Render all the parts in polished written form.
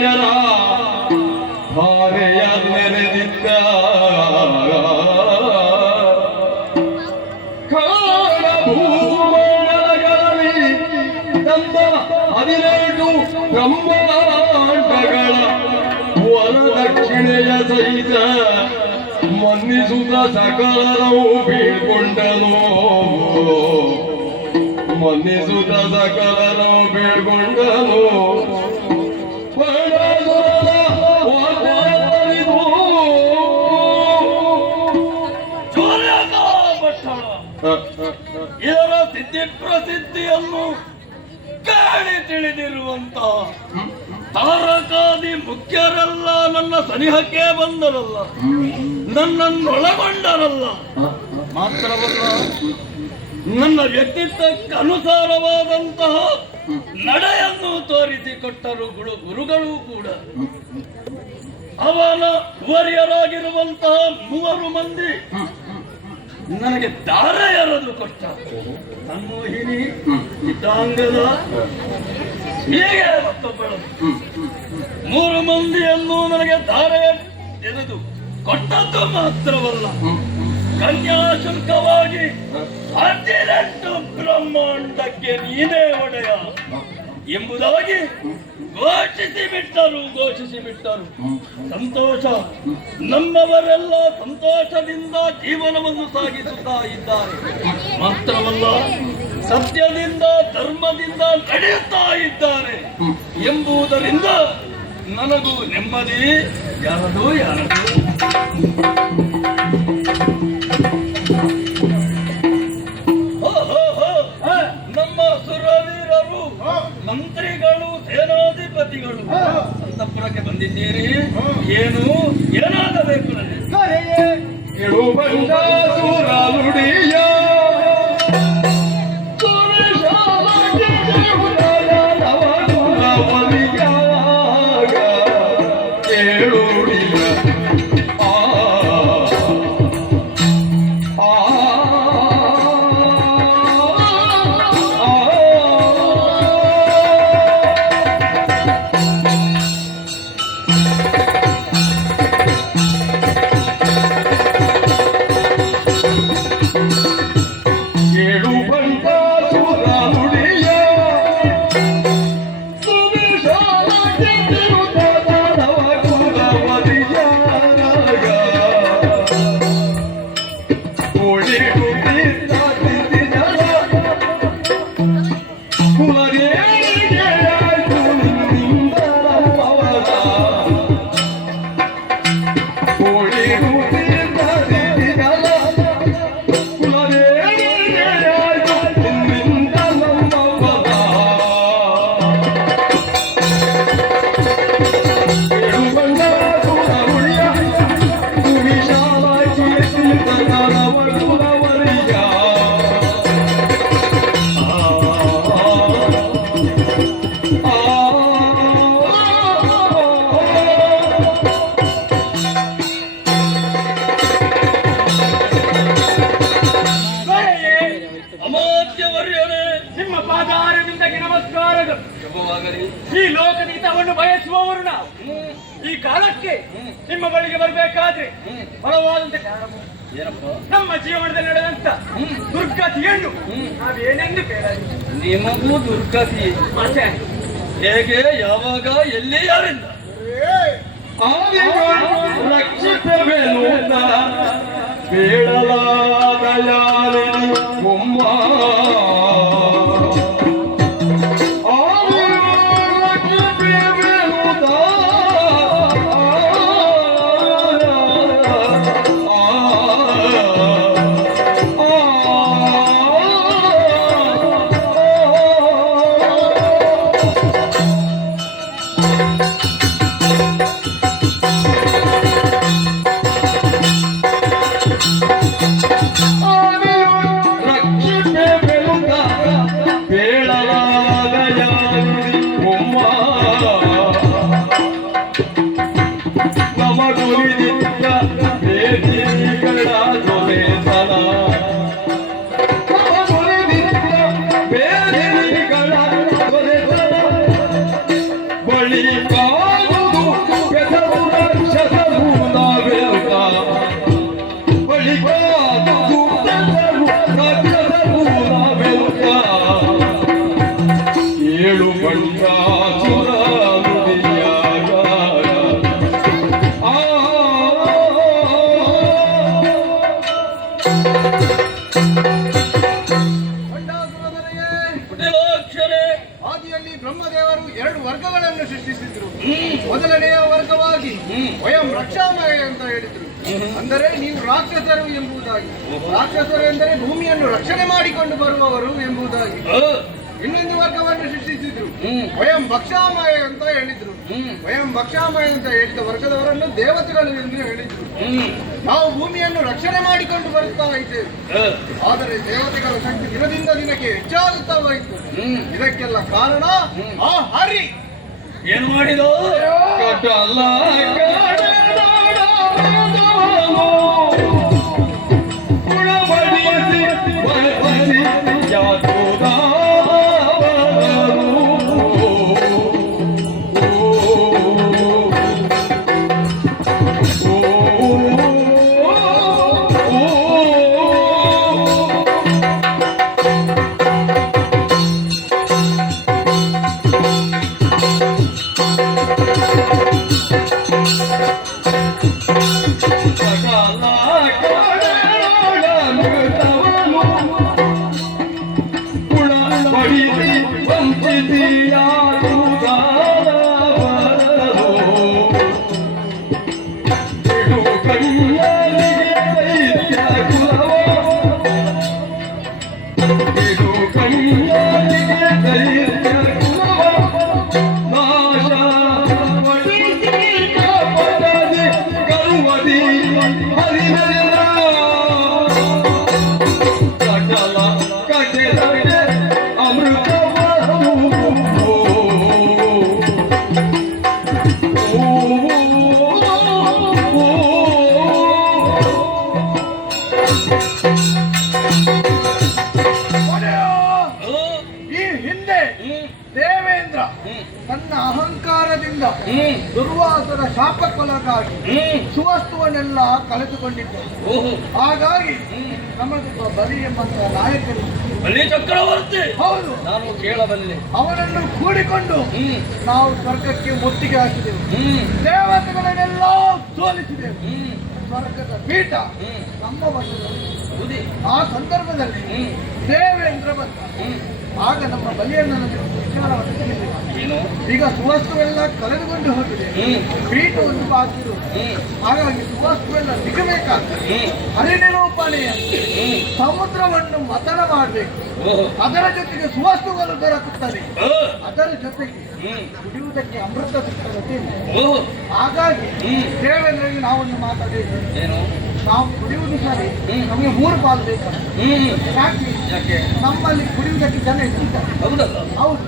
ಹಿರಿಯರ ಭಾರೆಯ ನೆರೆದಿದ್ದ ಕಾಲ ಭೂಮಂಡಲಗಳಲ್ಲಿ ತಮ್ಮ 12 ಬ್ರಹ್ಮಾಂಡಗಳ ವರದಕ್ಷಿಣೆಯ ಸಹಿತ ಮನ್ನಿಸುತ್ತ ಸಕಲರವು ಬೀಳ್ಕೊಂಡನು. ಮನ್ನಿಸುತ್ತ ಸಕಲರವು ಬೀಳ್ಕೊಂಡನು. ಇದರ ಸಿದ್ಧಿ ಪ್ರಸಿದ್ಧಿಯನ್ನು ಕೇಳಿ ತಿಳಿದಿರುವಂತಹ ತಾರಕಾದಿ ಮುಖ್ಯರೆಲ್ಲ ನನ್ನ ಸನಿಹಕ್ಕೆ ಬಂದರಲ್ಲ, ನನ್ನನ್ನೊಳಗೊಂಡರಲ್ಲ. ಮಾತ್ರವಲ್ಲ, ನನ್ನ ವ್ಯಕ್ತಿತ್ವಕ್ಕನುಸಾರವಾದಂತಹ ನಡೆಯನ್ನು ತೋರಿಸಿಕೊಟ್ಟರು ಗುರುಗಳು ಕೂಡ. ಅವನ ವರ್ಯರಾಗಿರುವಂತಹ 3 ಮಂದಿ ನನಗೆ ದಾರ ಎರೆದು ಕೊಟ್ಟ. ಸನ್ಮೋಹಿನಿ, ಹಿತಾಂಗದ, ಹೀಗೆ ಮತ್ತೊಬ್ಬಳು 3 ಮಂದಿಯನ್ನು ನನಗೆ ದಾರ ಎರೆದು ಕೊಟ್ಟದ್ದು ಮಾತ್ರವಲ್ಲ, ಕನ್ಯಾಶುಲ್ಕವಾಗಿ 18 ಬ್ರಹ್ಮಾಂಡಕ್ಕೆ ನೀನೇ ಒಡೆಯ ಎಂಬುದಾಗಿ ಘೋಷಿಸಿ ಬಿಟ್ಟರು. ಸಂತೋಷ. ನಮ್ಮವರೆಲ್ಲ ಸಂತೋಷದಿಂದ ಜೀವನವನ್ನು ಸಾಗಿಸುತ್ತಾ ಇದ್ದಾರೆ. ಮಾತ್ರವಲ್ಲ, ಸತ್ಯದಿಂದ ಧರ್ಮದಿಂದ ನಡೆಯುತ್ತಾ ಇದ್ದಾರೆ ಎಂಬುದರಿಂದ ನನಗೂ ನೆಮ್ಮದಿ. ಯಾರದು ನಮ್ಮ ಸುರವೀರರು, ಮಂತ್ರಿಗಳು, ಸೇನಾಧಿಪತಿಗಳು ಅಂತಃಪುರಕ್ಕೆ ಬಂದಿದ್ದೀರಿ. ಏನಾಗಬೇಕು ನನಗೆ? ಈ ಲೋಕದೀತವನ್ನು ಬಯಸುವವರು ನಾವು. ಈ ಕಾಲಕ್ಕೆ ನಿಮ್ಮ ಬಳಿಗೆ ಬರಬೇಕಾದ್ರೆ ಬಲವಾದಂತ ಕಾರಣ ನಮ್ಮ ಜೀವನದಲ್ಲಿ ನಡೆದಂತ ದುರ್ಗತಿಯನ್ನು ನಾವೇನೆಂದು ಕೇಳಲಿ. ನಿಮಗೂ ದುರ್ಗತಿ ಹೇಗೆ, ಯಾವಾಗ, ಎಲ್ಲಿ, ಯಾರಿಂದ? ರಕ್ಷಿಸಬೇನು ಬೇಡಲಾದ ಒಮ್ಮ Oh, ದುಷ್ಟರು ರಾಕ್ಷಸರು ನಾವೆಲ್ಲ ಏಳು ಬಂಡಾಸುರ ನುಡಿಯಾಗ ಭಂಡಾಸುರದನೆಯೇ, ಕುಟಿಲಾಕ್ಷರೇ, ಆದಿಯಲ್ಲಿ ಬ್ರಹ್ಮದೇವರು ಎರಡು ವರ್ಗಗಳನ್ನು ಸೃಷ್ಟಿಸಿದ್ರು. ಮೊದಲನೆಯ ವರ್ಗವಾಗಿ ಸ್ವಯಂ ರಕ್ಷಾಮಯ ಅಂತ ಹೇಳಿದ್ರು. ಅಂದರೆ ನೀವು ರಾಕ್ಷಸರು ಎಂಬುದಾಗಿ. ರಾಕ್ಷಸರು ಎಂದರೆ ಭೂಮಿಯನ್ನು ರಕ್ಷಣೆ ಮಾಡಿಕೊಂಡು ಬರುವವರು ಎಂಬುದಾಗಿ. ಇನ್ನೊಂದು ವರ್ಗವನ್ನು ಸೃಷ್ಟಿಸಿದ್ರು. ಸ್ವಯಂ ಭಕ್ಷಾಮಯ ಅಂತ ಹೇಳಿದ್ರು. ಸ್ವಯಂ ಭಕ್ಷಾಮಯ ಅಂತ ಹೇಳಿದ ವರ್ಗದವರನ್ನು ದೇವತೆಗಳು ಎಂದು ಹೇಳಿದ್ರು. ನಾವು ಭೂಮಿಯನ್ನು ರಕ್ಷಣೆ ಮಾಡಿಕೊಂಡು ಬರುತ್ತಾ ಇದ್ದೇವೆ. ಆದರೆ ದೇವತೆಗಳ ಶಕ್ತಿ ದಿನದಿಂದ ದಿನಕ್ಕೆ ಹೆಚ್ಚಾಗುತ್ತಾ ಹೋಯಿತು. ಇದಕ್ಕೆಲ್ಲ ಕಾರಣ ಆ ಹರಿ. ಏನು ಮಾಡಿದ? ಕಟಲ ಉಳಬಡಿಸಿ ಬಳಸಿ ಈ ಹಿಂದೆ ದೇವೇಂದ್ರ ತನ್ನ ಅಹಂಕಾರದಿಂದ ದುರ್ವಾಸನ ಶಾಪಕ್ಕೊಳಗಾಗಿ ಸುವಸ್ತುವನ್ನೆಲ್ಲ ಕಳೆದುಕೊಂಡಿದ್ದ. ಹಾಗಾಗಿ ನಮಗೊಬ್ಬ ಬಲಿ ಎಂಬಂತ ನಾಯಕರು ಬಲಿ ಚಕ್ರವರ್ತಿ. ಹೌದು, ನಾನು ಕೇಳಬಲ್ಲೆ. ಅವನನ್ನು ಕೂಡಿಕೊಂಡು ನಾವು ಸ್ವರ್ಗಕ್ಕೆ ಮುತ್ತಿಗೆ ಹಾಕಿದೆವು. ದೇವತೆಗಳನ್ನೆಲ್ಲ ಸೋಲಿಸಿದೆವು. ಸ್ವರ್ಗದ ಪೀಠ ನಮ್ಮ ವಶದಲ್ಲಿ. ಆ ಸಂದರ್ಭದಲ್ಲಿ ದೇವೇಂದ್ರ ಬಂದ. ಆಗ ನಮ್ಮ ಬಲಿಯನ್ನು ವಿಚಾರವನ್ನು ತಿಳಿದಿಲ್ಲ. ಈಗ ಸುವಸ್ತುವೆಲ್ಲ ಕಳೆದುಕೊಂಡು ಹೋಗಿದೆ. ಪೀಠವನ್ನು ಬಾಕಿರು. ಹಾಗಾಗಿ ಸುವಸ್ತುವೆಲ್ಲ ಸಿಗಬೇಕಾಗ್ತದೆ. ಹರಿನಿರೂಪಣೆಯ ಸಮುದ್ರವನ್ನು ಮತನ ಮಾಡಬೇಕು. ಅದರ ಜೊತೆಗೆ ಸುವಸ್ತುಗಳು ದೊರಕುತ್ತದೆ. ಅದರ ಜೊತೆಗೆ ಕುಡಿಯುವುದಕ್ಕೆ ಅಮೃತ ಸಿಗ್ತದೆ. ಹಾಗಾಗಿ ದೇವೇಂದ್ರರಿಗೆ ನಾವೊಂದು ಮಾತಾಡಿದ್ದೇವೆ. ನಾವು ಕುಡಿಯುವುದು ಸರಿ, ನಮಗೆ 3 ಪಾಲು ಬೇಕು. ಯಾಕೆ? ನಮ್ಮಲ್ಲಿ ಕುಡಿಯುವುದಕ್ಕೆ ಜನ ಹೆಚ್ಚಿದ್ದಾರೆ. ಹೌದಲ್ಲ? ಹೌದು.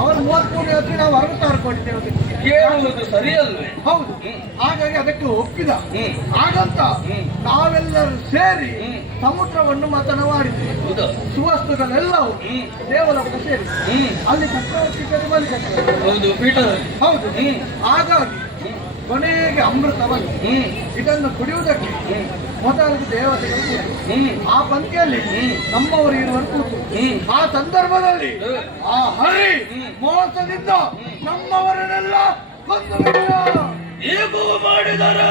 ಅವರು 33 ಹೊತ್ತು ನಾವು 66 ಕೊಡ್ತೇವೆ. ಕೇಳುವುದು ಸರಿಯಲ್ವೇ? ಹೌದು. ಹಾಗಾಗಿ ಅದಕ್ಕೆ ಒಪ್ಪಿದ. ಹಾಗಂತ ನಾವೆಲ್ಲರೂ ಸೇರಿ ಸಮುದ್ರವನ್ನು ಮತನ ಮಾಡಿದ್ದೇವೆ. ಸುವಸ್ತುಗಳೆಲ್ಲವೂ ದೇವಲೋಕ ಸೇರಿ ಅಲ್ಲಿ ಚಕ್ರವರ್ತಿ ಬಲಿ ಚಕ್ರವರ್ತಿ. ಹೌದು, ಪೀಠ. ಹೌದು. ಹಾಗಾಗಿ ಕೊನೆಗೆ ಅಮೃತವನ್ನು ಇದನ್ನು ಕುಡಿಯುವುದಕ್ಕೆ ಮೊದಲು ದೇವತೆಗಳು ಆ ಪಂಕ್ತಿಯಲ್ಲಿ ನಮ್ಮವರು ಇರುವರು ಕೂತು. ಆ ಸಂದರ್ಭದಲ್ಲಿ ಆ ಹರಿ ಮೋಸದಿಂದ ನಮ್ಮವರನ್ನೆಲ್ಲ ಕೊಂದು ಬಿಟ್ಟ. ಹೇಗೂ ಮಾಡಿದರೆ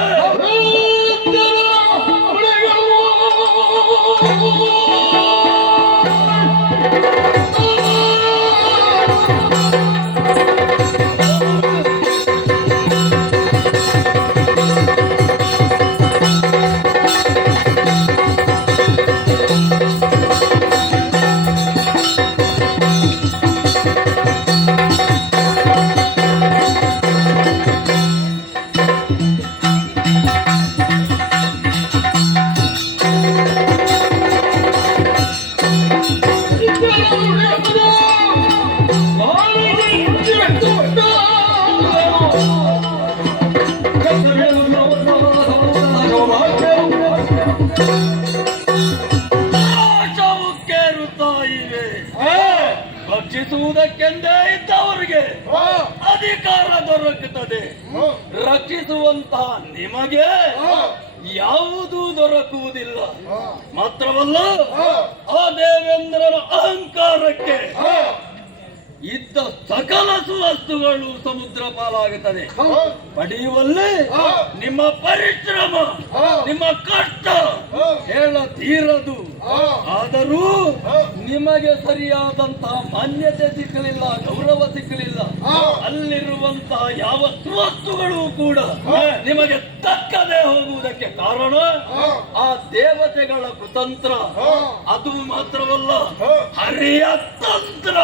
ಭಕ್ಷಿಸುವುದಕ್ಕೆಂದೇ ಇದ್ದವರಿಗೆ ಅಧಿಕಾರ ದೊರಕುತ್ತದೆ. ರಕ್ಷಿಸುವಂತಹ ನಿಮಗೆ ಯಾವುದೂ ದೊರಕುವುದಿಲ್ಲ. ಮಾತ್ರವಲ್ಲ, ಆ ದೇವೇಂದ್ರನ ಅಹಂಕಾರಕ್ಕೆ ಇದ್ದ ಸಕಲ ಸುವಸ್ತುಗಳು ಸಮುದ್ರ ಪಾಲಾಗುತ್ತದೆ. ಪಡೆಯುವಲ್ಲಿ ನಿಮ್ಮ ಪರಿಶ್ರಮ, ನಿಮ್ಮ ಕಷ್ಟ ಹೇಳ ತೀರದು. ಆದರೂ ನಿಮಗೆ ಸರಿಯಾದಂತಹ ಮಾನ್ಯತೆ ಸಿಕ್ಕಲಿಲ್ಲ, ಗೌರವ ಸಿಕ್ಕಲಿಲ್ಲ. ಅಲ್ಲಿರುವಂತಹ ಯಾವ ಸುವಸ್ತುಗಳು ಕೂಡ ನಿಮಗೆ ತಕ್ಕದೆ ಹೋಗುವುದಕ್ಕೆ ಕಾರಣ ಆ ದೇವತೆಗಳ ಕುತಂತ್ರ. ಅದು ಮಾತ್ರವಲ್ಲ, ಹರಿಯ ತಂತ್ರ.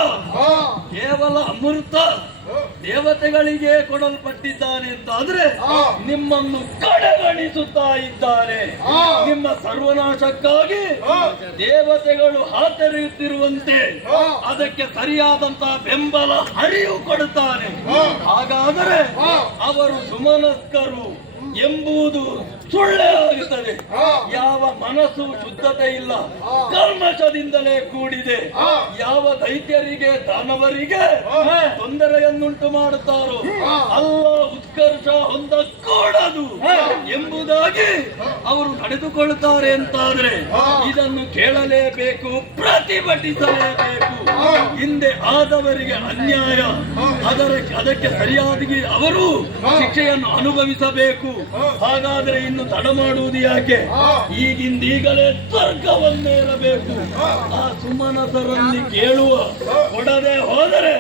ಕೇವಲ ಅಮೃತ ದೇವತೆಗಳಿಗೆ ಕೊಡಲ್ಪಟ್ಟಿದ್ದಾನೆ ಅಂತಾದ್ರೆ ನಿಮ್ಮನ್ನು ಕಡೆಗಣಿಸುತ್ತಾ ಇದ್ದಾನೆ. ನಿಮ್ಮ ಸರ್ವನಾಶಕ್ಕಾಗಿ ದೇವತೆಗಳು ಹಾತೊರೆಯುತ್ತಿರುವಂತೆ ಅದಕ್ಕೆ ಸರಿಯಾದಂತಹ ಬೆಂಬಲ ಹರಿಯು ಕೊಡುತ್ತಾನೆ. ಹಾಗಾದರೆ ಅವರು ಸುಮನಸ್ಕರು ಎಂಬುದು ಸುಳ್ಳೇ ಆಗುತ್ತದೆ. ಯಾವ ಮನಸ್ಸು ಶುದ್ಧತೆ ಇಲ್ಲ, ಕಲ್ಮಶದಿಂದಲೇ ಕೂಡಿದೆ. ಯಾವ ದೈತ್ಯರಿಗೆ ದಾನವರಿಗೆ ತೊಂದರೆಯನ್ನುಂಟು ಮಾಡುತ್ತಾರೋ ಅಲ್ಲ ಉತ್ಕರ್ಷ ಹೊಂದಕೂಡದು ಎಂಬುದಾಗಿ ಅವರು ನಡೆದುಕೊಳ್ಳುತ್ತಾರೆ ಅಂತಾದ್ರೆ ಇದನ್ನು ಕೇಳಲೇಬೇಕು, ಪ್ರತಿಭಟಿಸಲೇಬೇಕು. ಹಿಂದೆ ಆದವರಿಗೆ ಅನ್ಯಾಯ, ಅದಕ್ಕೆ ಸರಿಯಾಗಿ ಅವರು ಶಿಕ್ಷೆಯನ್ನು ಅನುಭವಿಸಬೇಕು. ಹಾಗಾದ್ರೆ ಇನ್ನು ತಡ ಮಾಡುವುದು ಯಾಕೆ? ಈಗಿಂದೀಗಲೇ ಸ್ವರ್ಗವನ್ನೇರಬೇಕು. ಆ ಸುಮನಸರಲ್ಲಿ ಕೇಳುವ, ಕೊಡದೆ ಹೋದರೆ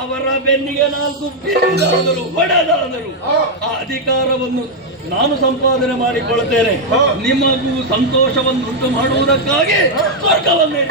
ಅವರ ಬೆನ್ನಿಗೆ 4 ಬಿರುದಾದರೂ ಹೊಡೆದಾದರೂ ಆ ಅಧಿಕಾರವನ್ನು ನಾನು ಸಂಪಾದನೆ ಮಾಡಿಕೊಳ್ಳುತ್ತೇನೆ. ನಿಮಗೂ ಸಂತೋಷವನ್ನು ಉಂಟು ಮಾಡುವುದಕ್ಕಾಗಿ ಸ್ವರ್ಗವನ್ನೇ